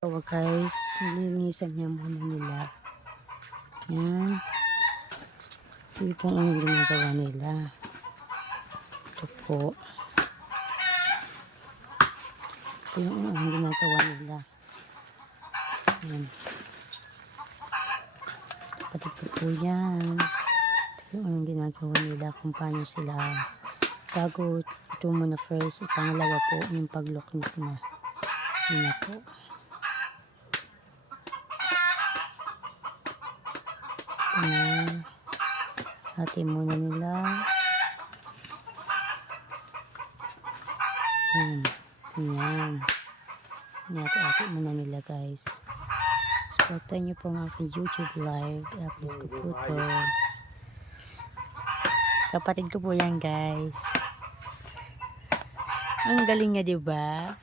So guys, nilinisan niya muna nila. Yan. Ito po ang ginagawa nila. Ito po. Ito yung ang ginagawa nila. Yan. Kapatid ko po yan. Ito yung ang ginagawa nila kung paano sila bago ito muna first. Pangalawa po yung pagloknit na. Yan na po. Ayan. Hati muna nila. Ayan. Ayan. Hati muna nila guys. Supportan nyo po ang aking YouTube live. I-upload ko po ito. Kapatid ko po yan guys. Ang galing nga diba?